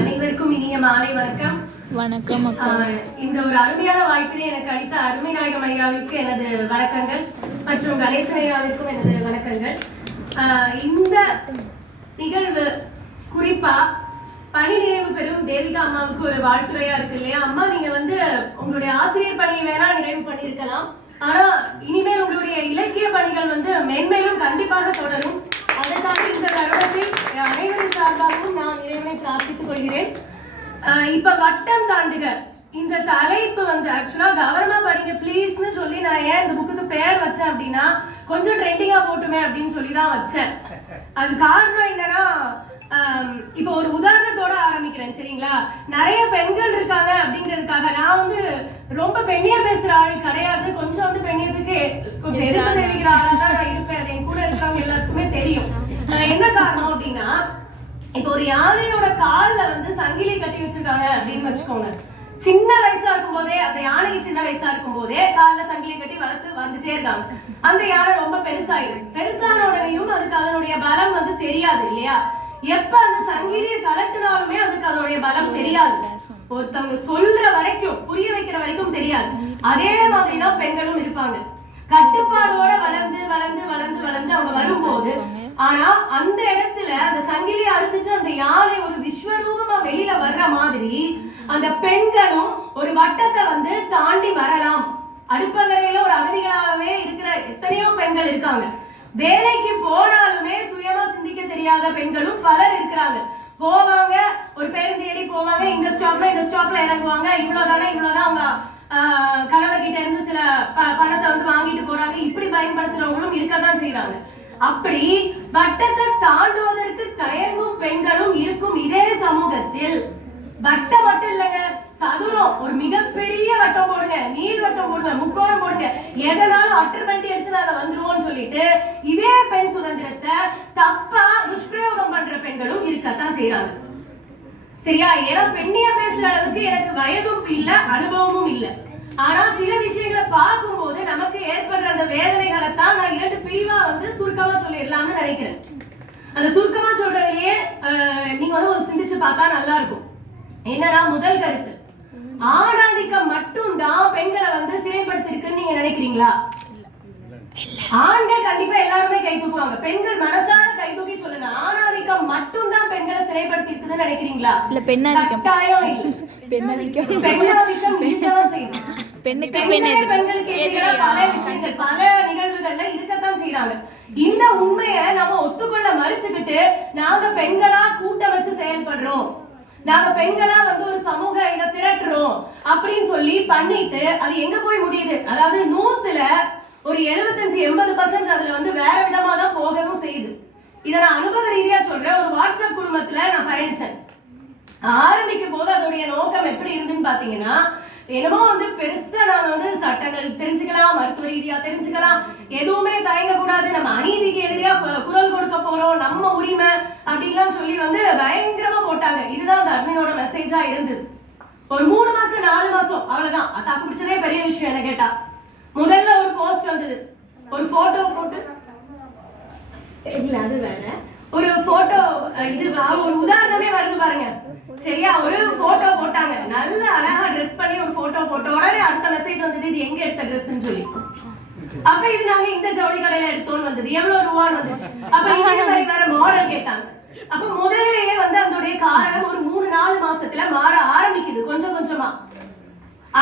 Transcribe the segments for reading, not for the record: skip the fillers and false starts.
அனைவருக்கும் இனிய மாலை வணக்கம். வணக்கம். இந்த ஒரு அருமையான வாய்ப்பினை எனக்கு அளித்த அருமை நாயகம் ஐயாவிற்கு எனது வணக்கங்கள் மற்றும் கணேசன் ஐயாவிற்கும் எனது வணக்கங்கள். இந்த நிகழ்வு குறிப்பா பணி நிறைவு பெறும் தேவிகா அம்மாவுக்கு ஒரு வாழ்த்துறையா இருக்கு இல்லையா? அம்மா, நீங்க உங்களுடைய ஆசிரியர் பணியை வேணா நிறைவு பண்ணியிருக்கலாம், ஆனா இனிமேல் உங்களுடைய இலக்கிய பணிகள் மேன்மேலும் கண்டிப்பாக தொடரும். அதற்காக இந்த தருணத்தில் அனைவரின் சார்பாகவும் நான் இறைவனை பிரார்த்தித்துக் கொள்கிறேன். இப்ப வட்டம் தாண்டுக இந்த தலைப்பு ஆக்சுவலா கவனமா படிங்க ப்ளீஸ்னு சொல்லி நான் ஏன் இந்த புக்குக்கு பேர் வச்சேன் அப்படின்னா, கொஞ்சம் ட்ரெண்டிங்கா போட்டுமே அப்படின்னு சொல்லி தான் வச்சேன். அது காரணம் என்னன்னா, இப்போ ஒரு உதாரணத்தோட ஆரம்பிக்கிறேன், சரிங்களா? நிறைய பெண்கள் இருக்காங்க அப்படிங்கிறதுக்காக நான் ரொம்ப பெண்ணியா பேசுற ஆள் கிடையாது. கொஞ்சம் பெண்ணியத்துக்கு கொஞ்சம் எதிர்ப்பு தெரிவிக்கிற ஆளா தான் நான் இருப்பேன். அது என் கூட இருக்கிறவங்க எல்லாருக்குமே தெரியும். என்ன காரணம் அப்படின்னா, இப்போ ஒரு யானையோட கால்ல சங்கிலி கட்டி வச்சிருக்காங்க அப்படின்னு வச்சுக்கோங்க. சின்ன வயசா இருக்கும் போதே, அந்த யானைக்கு சின்ன வயசா இருக்கும் போதே கால்ல சங்கிலி கட்டி வளர்த்து வந்துட்டே இருக்காங்க. அந்த யானை ரொம்ப பெருசாயிடும். பெருசான உடனேயும் அதுக்கு அதனுடைய பலம் தெரியாது இல்லையா? எப்ப அந்த சங்கிலியை கலட்டினாலுமே அதுக்கு அதோடைய பலம் தெரியாது. ஒருத்தவங்க சொல்ற வரைக்கும், புரிய வைக்கிற வரைக்கும் தெரியாது. அதே மாதிரிதான் பெண்களும் இருப்பாங்க. கட்டுப்பாடோட வளர்ந்து வளர்ந்து வளர்ந்து வளர்ந்து அவங்க வரும்போது, ஆனா அந்த இடத்துல அந்த சங்கிலியை அறுத்துட்டு அந்த யானை ஒரு விஸ்வரூபமா வெளியில வர்ற மாதிரி அந்த பெண்களும் ஒரு வட்டத்தை தாண்டி வரலாம். அடுப்பங்கரையில ஒரு அகதிகளாகவே இருக்கிற எத்தனையோ பெண்கள் இருக்காங்க. வேலைக்கு போனாலுமே சுயமா சிந்திக்க தெரியாத பெண்களும் பலர் இருக்கிறாங்க. போவாங்க, ஒரு பேருந்து ஏறி போவாங்க, இந்த ஸ்டாப்ல இறங்குவாங்க, இவ்வளவுதான் அவங்க கணவர்கிட்ட இருந்து சில பணத்தை வாங்கிட்டு போறாங்க. இப்படி பயன்படுத்துறவங்களும் இருக்கதான் செய்யறாங்க. அப்படி வட்டத்தை தாண்டுவதற்கு தயங்கும் பெண்களும் இருக்கும் இதே சமூகத்தில், வட்டம் மட்டும் இல்லைங்க, சதுரம், ஒரு மிகப்பெரிய வட்டம் போடுங்க, நீள் வட்டம் போடுங்க, முக்கோணம் போடுங்க, எதனாலும் அட்டர்பல்ட்டி அடிச்சு நாங்க வந்துருவோம்னு சொல்லிட்டு இதே பெண் சுதந்திரத்தை தப்பா துஷ்பிரயோகம் பண்ற பெண்களும் இருக்கத்தான் செய்யறாங்க. சரியா? ஏன்னா பெண்ணிய பேசுற அளவுக்கு எனக்கு வயதும் இல்ல, அனுபவமும் இல்ல. ஆனா சில விஷயங்களை பார்க்கும் போது நமக்கு ஏற்படுற அந்த வேதனைகளை தான் நான் 2 பிரிவா சுருக்கமா சொல்லிடலாம்னு நினைக்கிறேன். அந்த சுருக்கமா சொல்றதுலயே நீங்க ஒரு சிந்திச்சு பார்த்தா நல்லா இருக்கும். என்னன்னா, முதல் கருத்து, ஆணாதிக்கம் மட்டும்தான் பெண்களை சிறைப்படுத்திருக்குன்னு நீங்க நினைக்கிறீங்களா? ஆண்கள் கண்டிப்பா எல்லாருமே கை தூக்குவாங்க. பெண்கள் மனசார கை தூக்கி சொல்லுங்க, ஆணாதிக்கம் மட்டும்தான் பெண்களை சிறைப்படுத்திருக்குன்னு நினைக்கிறீங்களா? இல்ல, பெண்ணாதிக்கம். கட்டாயம் இல்ல. பெண்ணாதிக்கம் இருக்கதான் செய்யுது. பெண்களுக்கு எதிராக பல விஷயங்கள், பல நிகழ்வுகள்ல இருக்கத்தான் செய்யறாங்க. இந்த உண்மையை நம்ம ஒத்துக்கொள்ள மறுத்துக்கிட்டு, நாங்க பெண்களா கூட்டம் வச்சு செயல்படுறோம், நாங்க பெண்களா ஒரு சமூக இதை திரட்டுறோம் அப்படின்னு சொல்லி பண்ணிட்டு அது எங்க போய் முடியுது? அதாவது 100ல ஒரு 75-80% அதுல வேற விதமா தான் போகவும் செய்யுது. இதை நான் அனுபவ ரீதியா சொல்றேன். ஒரு வாட்ஸ்அப் குழுமத்துல நான் பயணிச்சேன். ஆரம்பிக்கும் போது அதோடைய நோக்கம் எப்படி இருந்துன்னு பாத்தீங்கன்னா, என்னமோ பெருசா நான் சட்டங்கள் தெரிஞ்சுக்கலாம், மருத்துவ ரீதியா தெரிஞ்சுக்கலாம், எதுவுமே தயங்க கூடாது, நம்ம அநீதிக்கு எதிரியா குரல் கொடுக்க போறோம், நம்ம உரிமை அப்படின்லாம் சொல்லி பயங்கரமா போட்டாங்க. இதுதான் அந்த அட்மினோட மெசேஜா இருந்தது. ஒரு 3 மாசம் 4 மாசம் அவ்வளவுதான். தாக்கு பிடிச்சதே பெரிய விஷயம். என்ன கேட்டா, முதல்ல ஒரு போஸ்ட் வந்தது, ஒரு போட்டோ போட்டு, இல்ல அது வேற ஒரு போட்டோ, இது ஒரு உதாரணமே வருது பாருங்க, சரியா? ஒரு போட்டோ போட்டாங்க, நல்ல அழகா ட்ரெஸ் பண்ணி ஒரு போட்டோ போட்ட உடனே அடுத்த மெசேஜ் வந்தது, இது எங்க எடுத்த ட்ரெஸ்ன்னு சொல்லி. அப்ப இது நாங்க இந்த ஜவுளி கடையில எடுத்தோம்னு வந்தது, எவ்வளவு ரூபான்னு வந்துச்சு. அப்ப இதே மாதிரி வேற மாடல் கேட்டாங்க. அப்ப முதல்லயே அதோடைய காரணம் ஒரு 3-4 மாசத்துல மாற ஆரம்பிக்குது, கொஞ்சம் கொஞ்சமா.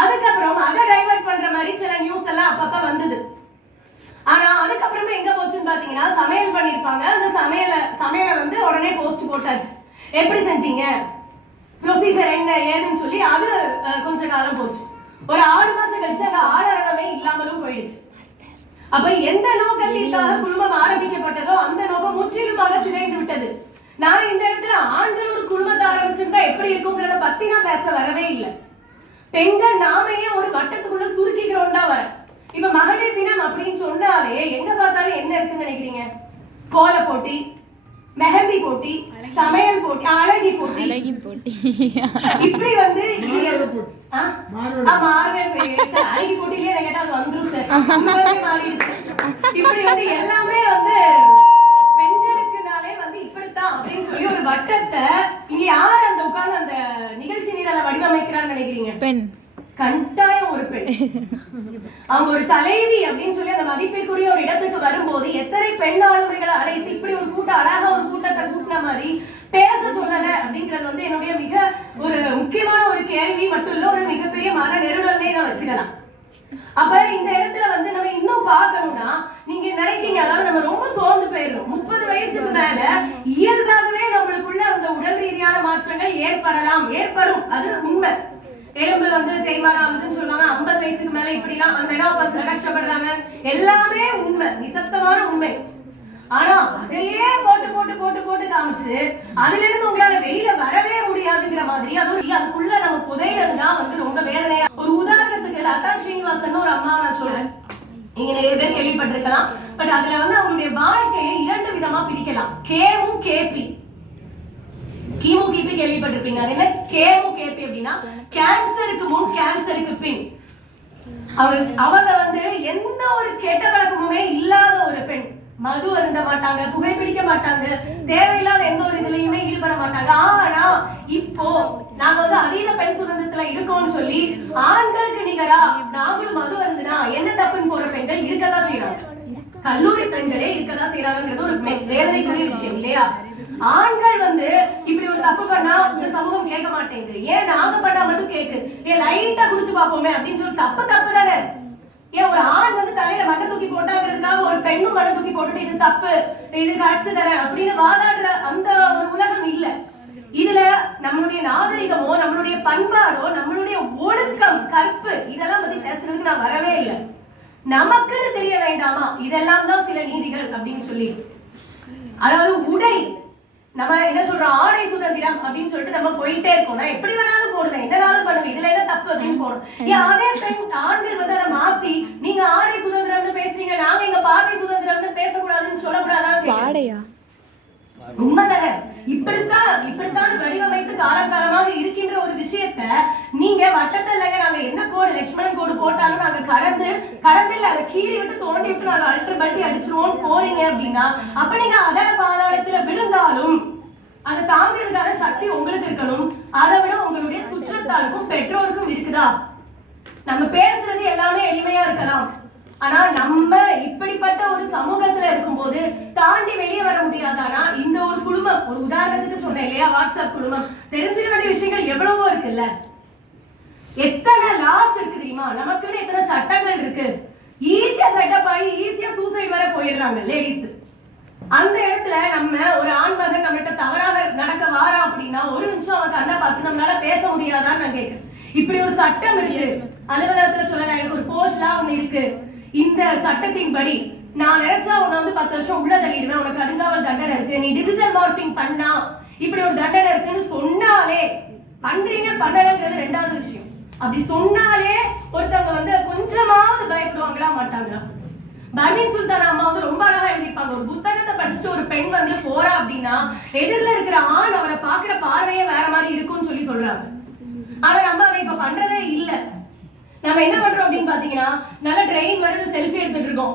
அதுக்கப்புறம் அதை டைவர்ட் பண்ற மாதிரி சில நியூஸ் எல்லாம் அப்பப்ப வந்தது. ஆனா அதுக்கப்புறமே எங்க போச்சுன்னு பாத்தீங்கன்னா, சமையல் பண்ணிருப்பாங்க, அந்த சமையலை உடனே போஸ்ட் போட்டாச்சு. எப்படி செஞ்சீங்க, ப்ரொசீஜர் என்ன ஏதுன்னு சொல்லி அது கொஞ்ச காலம் போச்சு. ஒரு 6 மாசம் கழிச்சு அந்த ஆடரணமே இல்லாமலும் போயிடுச்சு. அப்ப எந்த நோக்கத்திற்காக குடும்பம் ஆரம்பிக்கப்பட்டதோ அந்த நோக்கம் முற்றிலுமாக சிதைந்து விட்டது. நான் இந்த இடத்துல ஆண்கள் ஒரு குடும்பத்தை ஆரம்பிச்சிருந்தா எப்படி இருக்குங்கிறத பத்தி நான் பேச வரவே இல்லை. பெண்கள் நாமையே ஒரு வட்டத்துக்குள்ள சுருக்கிக்கிறோம் தான் வர. இப்ப மகளிர் தினம் அப்படின்னு சொன்னாலே எங்க பார்த்தாலும் என்ன இருக்குன்னு நினைக்கிறீங்க? கோல போட்டி, மெஹந்தி போட்டி, சமையல் போட்டி, அழகி போட்டி, இப்படி அழகி போட்டியிலே கேட்டா அது வந்துரும் சார், மாறிடுச்சு. இப்படி எல்லாமே பெண்களுக்குனாலே இப்படித்தான் அப்படின்னு சொல்லி ஒரு வட்டத்தை இங்க யார் அந்த உட்கார்ந்து இருப்பீங்க? பெண். கட்டாயம் ஒரு பெண். அவங்க ஒரு தலைவி அப்படின்னு சொல்லி அந்த மதிப்பிற்குரிய ஒரு இடத்துக்கு வரும்போது எத்தனை பெண் ஆளுமைகளை அழைத்து இப்படி ஒரு கூட்டம் அழகா ஒரு கூட்டத்தை கூட்டின மாதிரி பேச சொல்லல அப்படிங்கிறது வந்து என்னுடைய மிக ஒரு முக்கியமான ஒரு கேள்வி மட்டும் இல்ல, ஒரு மிகப்பெரிய மன நெருடலே நான் வச்சுக்கலாம். அப்ப இந்த இடத்துல வந்து நம்ம இன்னும் பார்க்கணும்னா நீங்க நினைக்கீங்க, அதாவது நம்ம ரொம்ப சோர்ந்து போயிடும். 30 வயசுக்கு மேல இயல்பாகவே நம்மளுக்குள்ள அந்த உடல் ரீதியான மாற்றங்கள் ஏற்படும், அது உண்மை. எலும்பு வந்து தேய்மானம் ஆகுதுன்னு சொல்லுவாங்க. 50 வயசுக்கு மேல இப்படிலாம் மெனோபாஸ்ல கஷ்டப்படுறாங்க, எல்லாமே உண்மை, நிசப்தமான உண்மை. ஆனா அதையே போட்டு போட்டு போட்டு போட்டு காமிச்சு அதுல இருந்து உங்களால வெளியில வரவே முடியாதுங்கிற மாதிரி அதுக்குள்ள நம்ம புதையிறதுதான் வந்து ரொம்ப வேதனையா. ஒரு உதாரணத்துக்கு லதா ஸ்ரீனிவாசன் ஒரு அம்மா நான் சொல்றேன், நீங்க நிறைய பேர் கேள்விப்பட்டிருக்கலாம். பட் அதுல வந்து அவங்களுடைய வாழ்க்கையை 2 விதமா பிரிக்கலாம். Game KP. கீமு கிபி கேள்விப்பட்டிருப்பீங்க. அது என்ன கேமு கேபி அப்படின்னா கேன்சருக்கு முன் கேன்சருக்கு பின். அவங்க வந்து எந்த ஒரு கெட்ட பழக்கமுமே இல்லாத ஒரு பெண். மது அருந்த மாட்டாங்க, புகைப்பிடிக்க மாட்டாங்க, தேவையில்லாத எந்த ஒரு இதுலயுமே ஈடுபட மாட்டாங்க. ஆனா இப்போ நாங்க வந்து அதீத பெண் சுதந்திரத்துல இருக்கோம்னு சொல்லி ஆண்களுக்கு நிகரா நாங்களும் மது அருந்துனா என்ன தப்புன்னு போற பெண்கள் இருக்கதான் செய்யறாங்க. கல்லூரி பெண்களே இருக்கதான் செய்யறாங்கிறது ஒரு வேதனைக்குரிய விஷயம் இல்லையா? ஆண்கள் வந்து இப்படி ஒரு தப்பு பண்ணா இந்த சமூகம் கேட்க மாட்டேங்குது, ஏன் நாங்க பண்ணா மட்டும் கேக்கு, ஏன் லைட்டா குடிச்சு பாப்போமே அப்படின்னு சொல்லி தப்பு தானே. ஏன் ஒரு ஆண் வந்து தலையில மண்ணை தூக்கி போட்டாங்கிறதுக்காக ஒரு பெண்ணும் மண்ணை தூக்கி போட்டுட்டு இது தப்பு இது கரெக்ட் தானே அப்படின்னு வாதாடுற அந்த ஒரு உலகம் இல்ல. இதுல நம்மளுடைய நாகரிகமோ நம்மளுடைய பண்பாடோ நம்மளுடைய ஒழுக்கம் கற்பு இதெல்லாம் பத்தி பேசுறதுக்கு நான் வரவே இல்லை. நமக்குன்னு தெரிய வேண்டாமா இதெல்லாம் தான் சில நீதிகள் அப்படின்னு சொல்லி. அதாவது உடை, நம்ம என்ன சொல்றோம், ஆடை சுதந்திரம் அப்படின்னு சொல்லிட்டு நம்ம போயிட்டே இருக்கோம். நான் எப்படி வேணாலும் போடுவேன், என்னனாலும் பண்ணுவேன், இதுல என்ன தப்பு அப்படின்னு போடும். ஏன் அதே பெண் ஆண்கள் வந்து அதை மாத்தி நீங்க ஆடை சுதந்திரம்னு பேசுறீங்க, நாங்க எங்க பாதை சுதந்திரம்னு பேசக்கூடாதுன்னு சொல்லக்கூடாதான்? உண்மைதானே? இப்படித்தான் வடிவமைத்து காலகாலமாக இருக்கின்ற ஒரு விஷயத்த நீங்க வட்டத்தை இல்லைங்க நாங்க என்ன கோடு லட்சுமணன் கோடு போட்டாலும் நாங்க கடந்து இல்ல அதை கீறி விட்டு தோண்டி விட்டு நாங்க அல்டர் பட்டி அடிச்சிருவோம் போறீங்க அப்படின்னா அப்ப நீங்க அதர பாதாளத்துல விழுந்தாலும் அதை தாங்கிறதுக்கான சக்தி உங்களுக்கு இருக்கணும். அதை விட உங்களுடைய சுற்றத்தாருக்கும் பெற்றோருக்கும் இருக்குதா? நம்ம பேசுறது எல்லாமே எளிமையா இருக்கலாம், ஆனா நம்ம இப்படிப்பட்ட ஒரு சமூகத்துல இருக்கும்போது தாண்டி வெளியே வர முடியாதானா? இந்த ஒரு குடும்பம், ஒரு உதாரணத்துக்கு சொன்னேன் இல்லையா, வாட்ஸ்அப் குடும்பம், தெரிஞ்சுக்க வேண்டிய விஷயங்கள் எவ்வளவோ இருக்குல்ல. எத்தனை லாஸ் இருக்கு தெரியுமா? நமக்குன்னு எத்தனை சட்டங்கள் இருக்கு. ஈஸியா செட்டப் ஆகி ஈஸியா சூசைட் வர போயிடுறாங்க லேடிஸ். அந்த இடத்துல நம்ம ஒரு ஆண் மகன் நம்மகிட்ட தவறாக நடக்க வாரா அப்படின்னா ஒரு நிமிஷம் அவன் கண்ணை பார்த்து நம்மளால பேச முடியாதான்னு நான் கேட்கிறேன். இப்படி ஒரு சட்டம் இருக்கு அலுவலகத்துல சொல்ல, எனக்கு ஒரு போஸ்ட்லாம் ஒண்ணு இருக்கு, இந்த சட்டத்தின்படி நான் நினைச்சா உன்னை வந்து 10 வருஷம் உள்ள தள்ளிடுவேன், உனக்கு கடுங்காவல் தண்டனை இருக்கு, நீ டிஜிட்டல் மார்க்கிங் பண்ணா இப்படி ஒரு தண்டனை இருக்குன்னு சொன்னாலே, பண்றீங்க பண்ணலங்கிறது 2வது விஷயம். அப்படி சொன்னாலே ஒருத்தவங்க வந்து கொஞ்சமாவது பயப்படுவாங்களா மாட்டாங்களா? பர்னிங் சுல்தான் அம்மா வந்து ரொம்ப அழகா எழுதிப்பாங்க, ஒரு புத்தகத்தை படிச்சுட்டு ஒரு பெண் வந்து போறா அப்படின்னா எதிரில இருக்கிற ஆண் அவரை பாக்குற பார்வையே வேற மாதிரி இருக்கும்னு சொல்லி சொல்றாங்க. ஆனா நம்ம அதை இப்ப பண்றதே இல்ல. நம்ம என்ன பண்றோம் அப்படின்னு பாத்தீங்கன்னா, நல்ல ட்ரெயின் வருது செல்ஃபி எடுத்துட்டு இருக்கோம்,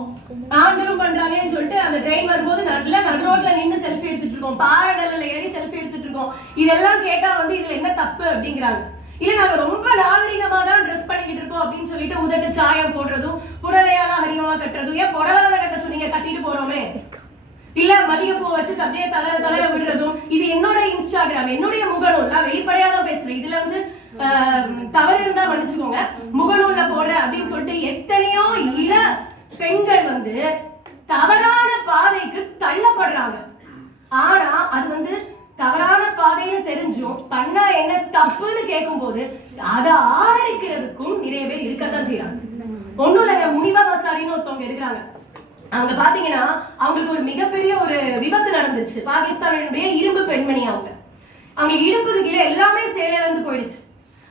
ஆண்களும் பண்றாங்கன்னு சொல்லிட்டு அந்த ட்ரெயின் வரும்போது நல்லா நடு ரோட்ல நின்று செல்ஃபி எடுத்துட்டு இருக்கோம், பாறைகள்ல ஏறி செல்ஃபி எடுத்துட்டு இருக்கோம். இதெல்லாம் கேட்டா வந்து இதுல என்ன தப்பு அப்படிங்கிறாங்க. இல்ல நாங்க ரொம்ப நாகரிகமா தான் ட்ரெஸ் பண்ணிக்கிட்டு இருக்கோம் அப்படின்னு சொல்லிட்டு உதட்டு சாயம் போடுறதும் புடவையால ஹரிகமா கட்டுறதும், ஏன் புடவை கட்ட சொன்னீங்க கட்டிட்டு போறோமே, இல்ல மல்லிகைப்பூ வச்சு அப்படியே தலையில விடுறதும், இது என்னோட இன்ஸ்டாகிராம் என்னுடைய முகநூல், நான் வெளிப்படையா தான் பேசுறேன், இதுல வந்து தவறு இருந்தா மன்னிச்சுக்கோங்க, முகநூல்ல போடுற அப்படின்னு சொல்லிட்டு எத்தனையோ இள பெண்கள் வந்து தவறான பாதைக்கு தள்ளப்படுறாங்க. ஆனா அது வந்து தவறான பாதைன்னு தெரிஞ்சும் பண்ணா என்ன தப்புன்னு கேட்கும் போது அதை ஆதரிக்கிறதுக்கும் நிறைய பேர் இருக்கத்தான் செய்யறாங்க. ஒண்ணும் இல்லைங்க, முனிபா மசாரின்னு ஒருத்தவங்க இருக்கிறாங்க. அவங்க பாத்தீங்கன்னா அவங்களுக்கு ஒரு மிகப்பெரிய ஒரு விபத்து நடந்துச்சு. பாகிஸ்தானுடைய இரும்பு பெண்மணி, அவங்க இடுப்புக்கு கீழே எல்லாமே செயலிழந்து போயிடுச்சு.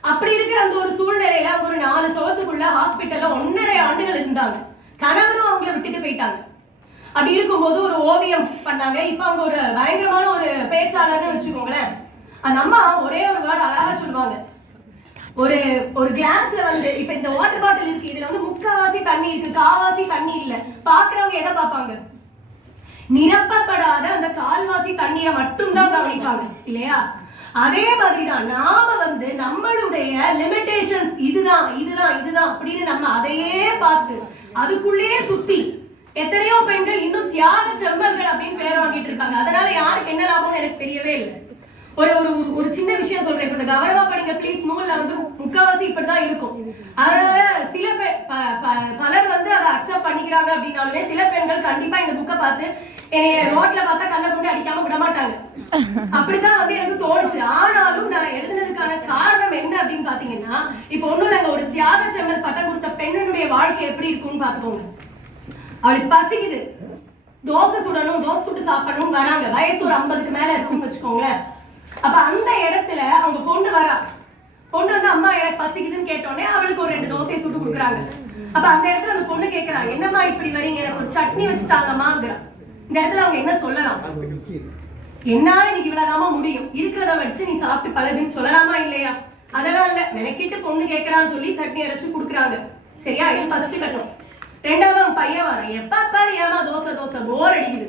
அப்படி இருக்கிற அந்த ஒரு சூழ்நிலையில அவங்க ஒரு 4 சவத்துக்குள்ள ஹாஸ்பிட்டல்ல 1.5 ஆண்டுகள் இருந்தாங்க. கணவரும் அவங்கள விட்டுட்டு போயிட்டாங்க. அப்படி இருக்கும்போது ஒரு ஓவியம் பண்ணாங்க. இப்ப அவங்க ஒரு பயங்கரமான ஒரு பேச்சாளர்னு வச்சுக்கோங்களேன். அந்த அம்மா ஒரே ஒரு வேர்டு அழகா சொல்லுவாங்க, ஒரு கிளாஸ்ல வந்து இப்ப இந்த வாட்டர் பாட்டில் இருக்கு, இதுல வந்து முக்காவாசி தண்ணி இருக்கு, காவாசி தண்ணி இல்ல, பாக்குறவங்க எதை பார்ப்பாங்க? நிரப்பப்படாத அந்த கால்வாசி தண்ணீரை மட்டும் தான் கவனிப்பாங்க இல்லையா? அதே மாதிரிதான் நாம வந்து நம்மளுடைய லிமிடேஷன்ஸ் இதுதான் இதுதான் இதுதான் அப்படின்னு நம்ம அதையே பார்த்து அதுக்குள்ளேயே சுத்தி எத்தனையோ பெண்கள் இன்னும் தியாக செம்மல்கள் அப்படின்னு பேர் வாங்கிட்டு இருக்காங்க. அதனால யாருக்கு என்ன லாபம்னு எனக்கு தெரியவே இல்லை. ஒரு ஒரு ஒரு சின்ன விஷயம் சொல்றேன். இப்ப கவனமா படிங்க ப்ளீஸ். நூல்ல வந்து முக்காவாசி இப்படிதான் இருக்கும். அதனால சில பலர் வந்து அதை அக்செப்ட் பண்ணிக்கிறாங்க அப்படின்னாலுமே சில பெண்கள் கண்டிப்பா இந்த புக்கை பார்த்து என்னைய ரோட்ல பார்த்தா கல்ல கொண்டு அடிக்காம விட மாட்டாங்க. அப்படிதான் வந்து எனக்கு தோணுச்சு. ஆனாலும் நான் எழுதுனதுக்கான காரணம் என்ன அப்படின்னு பாத்தீங்கன்னா, இப்ப ஒண்ணும் இல்லைங்க, ஒரு தியாக செம்மல் பட்டம் கொடுத்த பெண்ணுடைய வாழ்க்கை எப்படி இருக்கும்னு பாத்துக்கோங்க. அவளுக்கு பசிக்குது, தோசை சுடணும், தோசை சுட்டு சாப்பிடணும் வராங்க. வயசு ஒரு 50க்கு மேல இருக்குன்னு வச்சுக்கோங்களேன். அப்ப அந்த இடத்துல அவங்க பொண்ணு வரா. பொண்ணு வந்து அம்மா எனக்கு பசிக்குதுன்னு கேட்டோடனே அவளுக்கு ஒரு 2 தோசையை சுட்டு கொடுக்குறாங்க. அப்ப அந்த இடத்துல அந்த பொண்ணு கேட்கிறா, என்னம்மா இப்படி வரீங்க, எனக்கு ஒரு சட்னி வச்சு தாங்கம்மாங்கிறா. இந்த இடத்துல அவங்க என்ன சொல்லலாம்? என்னால இன்னைக்கு இவ்வளவுதாமா முடியும், இருக்கிறத வச்சு நீ சாப்பிட்டு பழகுன்னு சொல்லலாமா இல்லையா? அதெல்லாம் இல்ல, மெனக்கிட்டு பொண்ணு கேட்கறான்னு சொல்லி சட்னி அரைச்சு கொடுக்குறாங்க. சரியா? இது ஃபர்ஸ்ட் கட்டம். ரெண்டாவது அவன் பையன் வரான். எப்ப பாரு ஏமா தோசை தோசை போர் அடிக்குது,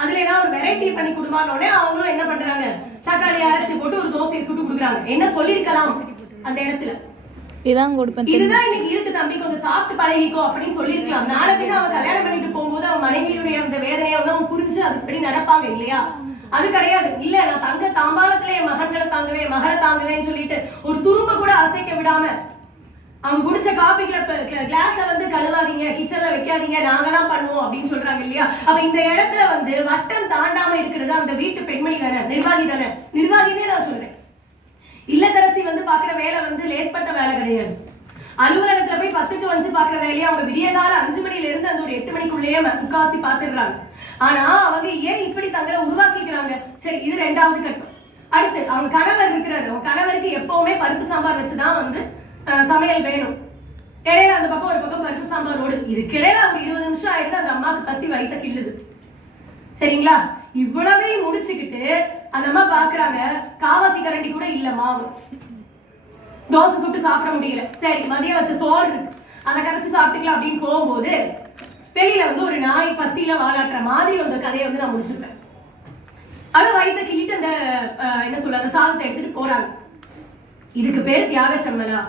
அதுல ஏதாவது ஒரு வெரைட்டி பண்ணி கொடுமானோடனே அவங்களும் என்ன பண்றாங்க, தக்காளி அரைச்சு போட்டு ஒரு தோசையை சுட்டு கொடுக்குறாங்க. என்ன சொல்லிருக்கலாம் அந்த இடத்துல? இதுதான் இன்னைக்கு இருக்கு தம்பி, கொஞ்சம் சாப்பிட்டு பழகிக்கோ அப்படின்னு சொல்லிருக்கலாம். நாளைக்கு அவன் கல்யாணம் பண்ணிட்டு போகும்போது அவன் மனைவியுடைய அந்த வேதனையை வந்து அவன் புரிஞ்சு அதுபடி நடப்பாங்க இல்லையா? அது கிடையாது. இல்ல நான் தங்க தாம்பாளத்துல என் மகன்களை தாங்குவேன், மகளை தாங்குவேன்னு சொல்லிட்டு ஒரு துரும்ப கூட அசைக்க விடாம அவங்க குடிச்ச காபிக்குல கிளாஸ்ல வந்து கழுவாதீங்க, கிச்சன்ல வைக்காதீங்க, நாங்க தான் பண்ணுவோம் அப்படின்னு சொல்றாங்க இல்லையா? அப்ப இந்த இடத்துல வந்து வட்டம் தாண்டாம இருக்கிறது அந்த வீட்டு பெண்மணி தானே, நிர்வாகி தானே. நிர்வாகினே நான் சொல்றேன். இல்லத்தரசி வந்து பாக்குற வேலை வந்து லேஸ்பட்ட வேலை கிடையாது. அலுவலகத்துல போய் 10 to 5 பாக்குற வேலையை அவங்க விடிய கால 5 மணில இருந்து அந்த ஒரு 8 மணிக்குள்ளேயே முக்காவாசி பாத்துடுறாங்க. ஆனா அவங்க ஏன் இப்படி தங்களை உருவாக்கிக்கிறாங்க? சரி, இது 2வது கட்டம். அடுத்து அவங்க கணவர் இருக்கிறாரு. அவங்க கணவருக்கு எப்பவுமே பருப்பு சாம்பார் வச்சுதான் வந்து சமையல் வேணும். இடையில அந்த பக்கம் ஒரு பக்கம் பருப்பு சாம்பார் ஓடு. இதுக்கிடையில அவங்க 20 நிமிஷம் ஆயிடுது, அந்த அம்மாவுக்கு பசி வயித்த கிள்ளுது. சரிங்களா? இவ்வளவையும் முடிச்சுக்கிட்டு அந்த அம்மா பாக்குறாங்க, காவாசி கரண்டி கூட இல்ல மாவு, தோசை சுட்டு சாப்பிட முடியல. சரி, மதியம் வச்ச சோறு அதை கரைச்சு சாப்பிட்டுக்கலாம் அப்படின்னு போகும்போது வெளியில வந்து ஒரு நாய் பசியில வாழாட்டுற மாதிரி அந்த கதையை வந்து நான் முடிச்சிருப்பேன். அதை வயிற்ற கிள்ளிட்டு அந்த என்ன சொல்ல அந்த சாதத்தை எடுத்துட்டு போறாங்க. இதுக்கு பேர் தியாக செம்மலா?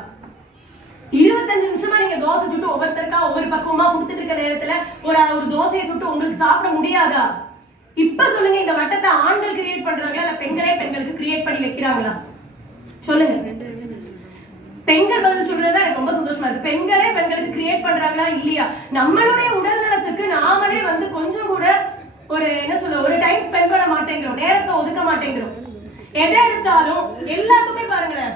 25 நிமிஷமா நீங்க தோசை சுட்டு ஒவ்வொருத்தருக்கா ஒவ்வொரு பக்கமா கொடுத்துட்டு இருக்க நேரத்துல ஒரு தோசையை சுட்டு உங்களுக்கு சாப்பிட முடியாதா? இப்ப சொல்லுங்க, இந்த வட்டத்தை ஆண்கள் கிரியேட் பண்றாங்களா இல்ல பெண்களே பெண்களுக்கு கிரியேட் பண்ணி வைக்கிறாங்களா? சொல்லுங்க. பெண்கள் பதில் சொல்றதா எனக்கு ரொம்ப சந்தோஷமா இருக்கு. பெண்களே பெண்களுக்கு கிரியேட் பண்றாங்களா இல்லையா? நம்மளுடைய உடல் நலத்துக்கு நாமளே வந்து கொஞ்சம் கூட ஒரு என்ன சொல்ல ஒரு டைம் ஸ்பெண்ட் பண்ண மாட்டேங்கிறோம், நேரத்தை ஒதுக்க மாட்டேங்கிறோம். எதை எடுத்தாலும் எல்லாத்துக்குமே பாருங்களேன்.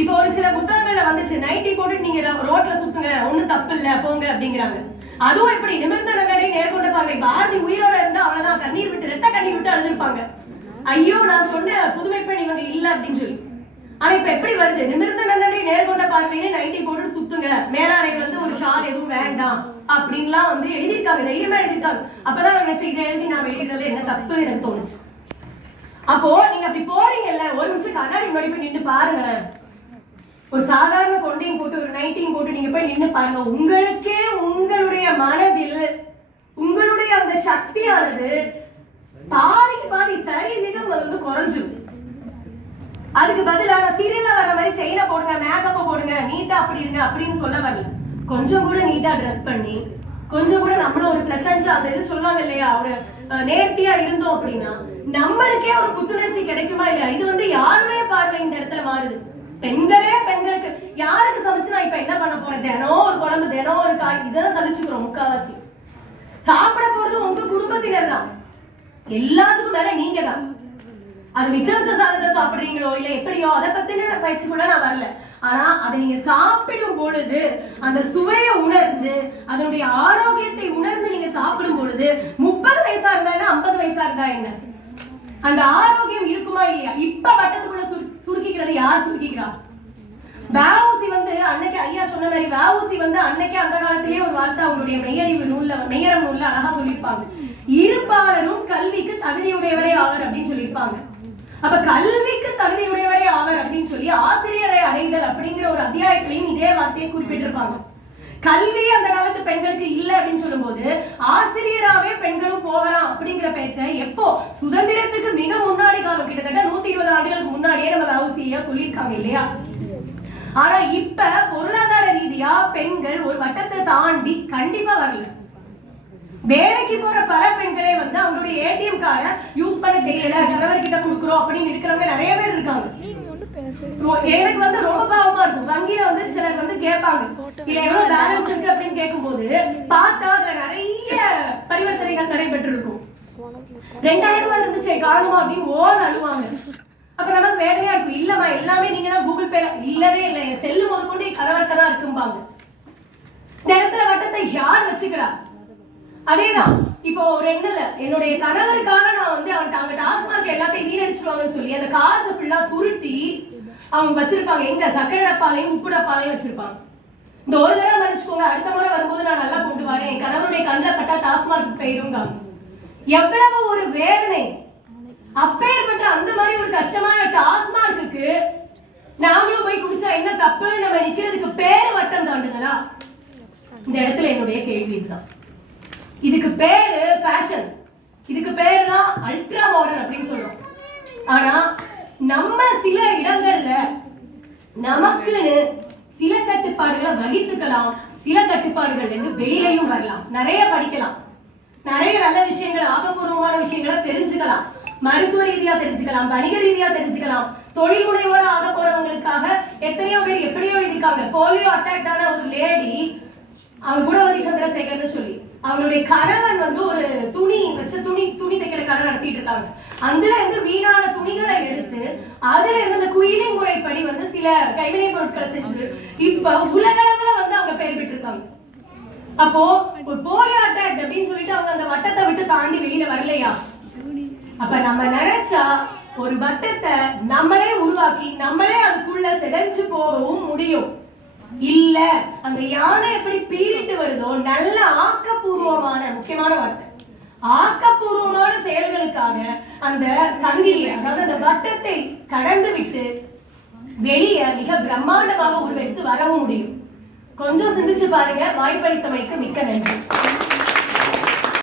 இப்ப ஒரு சில புத்தகங்கள்ல வந்துச்சு, நைட்டி போட்டுட்டு நீங்க ரோட்ல சுத்துங்க, ஒண்ணும் தப்பு இல்ல போங்க அப்படிங்கிறாங்க. அதுவும் எப்படி நிமிர்ந்த நகரை நேர்கொண்ட பார்வை. பாரதி உயிரோட இருந்தா அவ்வளவுதான், கண்ணீர் விட்டு ரத்த கண்ணீர் விட்டு அழுதுருப்பாங்க. ஐயோ நான் சொன்ன புதுமை பெண் இவங்க இல்ல அப்படின்னு சொல்லி. ஆனா இப்ப எப்படி வருது, நிமிர்ந்த நகரை நேர்கொண்ட பார்வைன்னு நைட்டி போட்டுட்டு சுத்துங்க, மேலாடைகள் வந்து ஒரு ஷால் எதுவும் வேண்டாம் அப்படின்லாம் வந்து எழுதியிருக்காங்க, தைரியமா எழுதியிருக்காங்க. அப்பதான் நினைச்சு இதை எழுதி நான் வெளியிடல என்ன தப்பு எனக்கு தோணுச்சு. அப்போ நீங்க அப்படி போறீங்கல்ல, ஒரு நிமிஷம் கண்ணாடி முன்னாடி போய் நின்று பாருங்க. ஒரு சாதாரண கொண்டையும் போட்டு ஒரு நைட்டையும் போட்டு நீங்க போய் நின்று பாருங்க. உங்களுக்கே உங்களுடைய மனதில் உங்களுடைய அந்த சக்தியானது பாதிக்கு பாதி சரிவிதம் வந்து குறைஞ்சிடும். அதுக்கு பதிலாக சீரியல்ல வர மாதிரி செயினை போடுங்க, மேக்கப்பை போடுங்க, நீட்டா அப்படி இருங்க அப்படின்னு சொல்ல வரல. கொஞ்சம் கூட நீட்டா ட்ரெஸ் பண்ணி கொஞ்சம் கூட நம்மளும் ஒரு பிளசன்டா அந்த இது சொல்லுவாங்க இல்லையா, ஒரு நேர்த்தியா இருந்தோம் அப்படின்னா நம்மளுக்கே ஒரு புத்துணர்ச்சி கிடைக்குமா இல்லையா? இது வந்து யாருடைய பார்வை இந்த இடத்துல மாறுது. பெண்களே பெண்களுக்கு யாருக்கு சமைச்சு நான் இப்ப என்ன பண்ண போறேன், தினம் ஒரு குழம்பு தினம் ஒரு காய் இதெல்லாம் சமைச்சுக்கிறோம். முக்காவாசி சாப்பிட போறது உங்க குடும்பத்தினர் தான், எல்லாத்துக்கும் மேல நீங்க தான். அது மிச்ச வச்ச சாதத்தை சாப்பிடுறீங்களோ இல்ல எப்படியோ அதை பத்தின பயிற்சி கூட நான் வரல. ஆனா அதை நீங்க சாப்பிடும் பொழுது அந்த சுவையை உணர்ந்து அதனுடைய ஆரோக்கியத்தை உணர்ந்து நீங்க சாப்பிடும் பொழுது 30 வயசா இருந்தா என்ன 50 வயசா இருந்தா என்ன அந்த ஆரோக்கியம் இருக்குமா இல்லையா? இப்ப வட்டத்துக்குள்ள சுருக்கிக்கிறது யார் சுருக்கிக்கிறா? வஉசி வந்து அன்னைக்கு ஐயா சொன்ன மாதிரி வஉசி வந்து அன்னைக்கு அந்த காலத்திலேயே ஒரு வார்த்தை அவங்களுடைய மெய்யறம் நூல்ல அழகா சொல்லியிருப்பாங்க, இருப்பாளரும் கல்விக்கு தகுதியுடையவரே ஆவர் அப்படின்னு சொல்லியிருப்பாங்க. அப்ப கல்விக்கு தகுதியுடையவரே ஆவர் அப்படின்னு சொல்லி ஆசிரியரை அடைதல் அப்படிங்கிற ஒரு அத்தியாயத்திலையும் இதே வார்த்தையை குறிப்பிட்டிருப்பாங்க. கல்வி அந்த காலத்து பெண்களுக்கு இல்ல அப்படின்னு சொல்லும் போது ஆசிரியராகவே பெண்களும் போகலாம் அப்படிங்கிற பேச்சை எப்போ சுதந்திரத்துக்கு மிக முன்னாடி காலம் கிட்டத்தட்ட 120 ஆண்டுகளுக்கு முன்னாடியே நம்ம வவுசியா சொல்லியிருக்காங்க இல்லையா? ஆனா இப்ப பொருளாதார ரீதியா பெண்கள் ஒரு வட்டத்தை தாண்டி கண்டிப்பா வரல. வேலைக்கு போற பல பெண்களே வந்து அவங்களுடைய ஏடிஎம் கார்டை யூஸ் பண்ண தெரியல, கணவர்கிட்ட கொடுக்குறோம் அப்படின்னு இருக்கிறவங்க நிறைய பேர் இருக்காங்க. எனக்கு வந்து ரொம்ப பாவமா இருக்கும். வங்கியில வந்து சிலர் வந்து கேட்பாங்க எவ்வளவு பேலன்ஸ் இருக்கு அப்படின்னு கேட்கும்போது பார்த்தா அதுல நிறைய பரிவர்த்தனைகள் நடைபெற்று இருக்கும். 2000 ரூபாய் இருந்துச்சு காணுமா அப்படின்னு ஓர் அழுவாங்க. அப்ப நமக்கு வேலையா இருக்கும். இல்லம்மா எல்லாமே நீங்க தான் கூகுள் பே. இல்லவே இல்லை, என் செல்லு முதல் கொண்டு கணவர்கிட்ட தான் இருக்கும்பாங்க. இந்த இடத்துல வட்டத்தை யார் வச்சுக்கிறா? அதேதான். இப்போ ஒரு எண்ணல என்னுடைய கணவருக்காக நான் வந்து அவங்க டாஸ்மார்க் எல்லாத்தையும் வீணடிச்சிருவாங்கன்னு சொல்லி அந்த காசை ஃபுல்லா சுருட்டி அவங்க வச்சிருப்பாங்க. எங்க சக்கரை டப்பாலையும் உப்பு டப்பாலையும் வச்சிருப்பாங்க. இந்த ஒரு தடவை மன்னிச்சுக்கோங்க, அடுத்த முறை வரும்போது நான் நல்லா கொண்டு வரேன், என் கணவருடைய கண்ணில் பட்டா டாஸ்மார்க் போயிருங்க. எவ்வளவு ஒரு வேதனை! அப்பேற்பட்ட அந்த மாதிரி ஒரு கஷ்டமான டாஸ்மார்க்கு நாங்களும் போய் குடிச்சா என்ன தப்பு? நம்ம நிக்கிறதுக்கு பேரு வட்டம் தாண்டுங்களா? இந்த இடத்துல என்னுடைய கேள்வி தான். இதுக்கு பேரு ஃபேஷன், இதுக்கு பேரு தான் அல்ட்ரா மாடர்ன் அப்படின்னு சொல்றோம். ஆனா நம்ம சில இடங்கள்ல நமக்குன்னு சில கட்டுப்பாடுகளை வகித்துக்கலாம், சில கட்டுப்பாடுகள் இருந்து வெளியிலையும் வரலாம். நிறைய படிக்கலாம், நிறைய நல்ல விஷயங்கள், ஆக்கப்பூர்வமான விஷயங்களை தெரிஞ்சுக்கலாம், மருத்துவ ரீதியா தெரிஞ்சுக்கலாம், வணிக ரீதியா தெரிஞ்சுக்கலாம். தொழில் முனைவோர ஆக போறவங்களுக்காக எத்தனையோ பேர் எப்படியோ இருக்காங்க. போலியோ அட்டாக் ஆன ஒரு லேடி, அவங்க குணவதி சந்திரசேகர்னு சொல்லி, அவங்களுடைய கணவன் வந்து ஒரு துணி வச்ச துணி தைக்கிற கடை நடத்திட்டு இருக்காங்க. அதுல இருந்து வீணான துணிகளை எடுத்து அதுல இருந்து அந்த குயிலிங் முறைப்படி வந்து சில கைவினை பொருட்களை செஞ்சு இப்ப உலகளவுல வந்து அவங்க பெயர் பெற்றிருக்காங்க. அப்போ ஒரு போலியோ அட்டாக் அப்படின்னு சொல்லிட்டு அவங்க அந்த வட்டத்தை விட்டு தாண்டி வெளியில வரலையா? அப்ப நம்ம நினைச்சா ஒரு வட்டத்தை நம்மளே உருவாக்கி நம்மளே அதுக்குள்ள செதஞ்சு போகவும் முடியும். இல்ல அந்த யானை எப்படி பீறிட்டு வருதோ நல்ல ஆக்கப்பூர்வமான முக்கியமான வார்த்தை ஆக்கப்பூர்வமான செயல்களுக்காக அந்த சங்கிலி, அதாவது அந்த வட்டத்தை கடந்து விட்டு வெளியே மிக பிரம்மாண்டமாக உருவெடுத்து வரவும் முடியும். கொஞ்சம் சிந்திச்சு பாருங்க. வாய்ப்பளித்தமைக்கு மிக்க நன்றி.